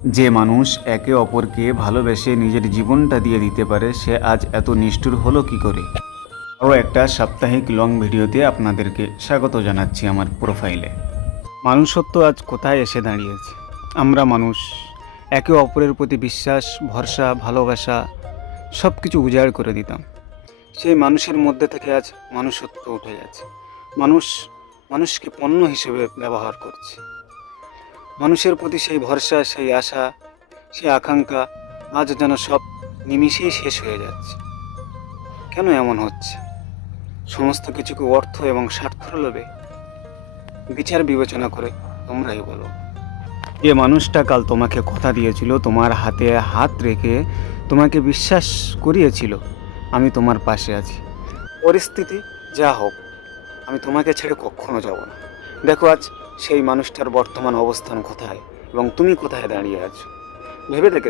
যে মানুষ একে অপরকে ভালোবেসে নিজের জীবনটা দিয়ে দিতে পারে সে আজ এত নিষ্ঠুর হলো কি করে। আরও একটা সাপ্তাহিক লং ভিডিওতে আপনাদেরকে স্বাগত জানাচ্ছি আমার প্রোফাইলে। মানুষত্ব আজ কোথায় এসে দাঁড়িয়েছে। আমরা মানুষ একে অপরের প্রতি বিশ্বাস, ভরসা, ভালোবাসা সব কিছু উজাড় করে দিতাম। সেই মানুষের মধ্যে থেকে আজ মানুষত্ব উঠে যাচ্ছে। মানুষ মানুষকে পণ্য হিসেবে ব্যবহার করছে। মানুষের প্রতি সেই ভরসা, সেই আশা, সেই আকাঙ্ক্ষা আজ যেন সব নিমিষেই শেষ হয়ে যাচ্ছে। কেন এমন হচ্ছে? সমস্ত কিছুকে অর্থ এবং স্বার্থের লোভে? বিচার বিবেচনা করে তোমরাই বলো। যে মানুষটা কাল তোমাকে কথা দিয়েছিল, তোমার হাতে হাত রেখে তোমাকে বিশ্বাস করিয়েছিল আমি তোমার পাশে আছি, পরিস্থিতি যা হোক আমি তোমাকে ছেড়ে কখনো যাব না। দেখো আজ সেই মানুষটার বর্তমান অবস্থান কোথায় এবং তুমি কোথায় দাঁড়িয়ে আছো ভেবে দেখেছো?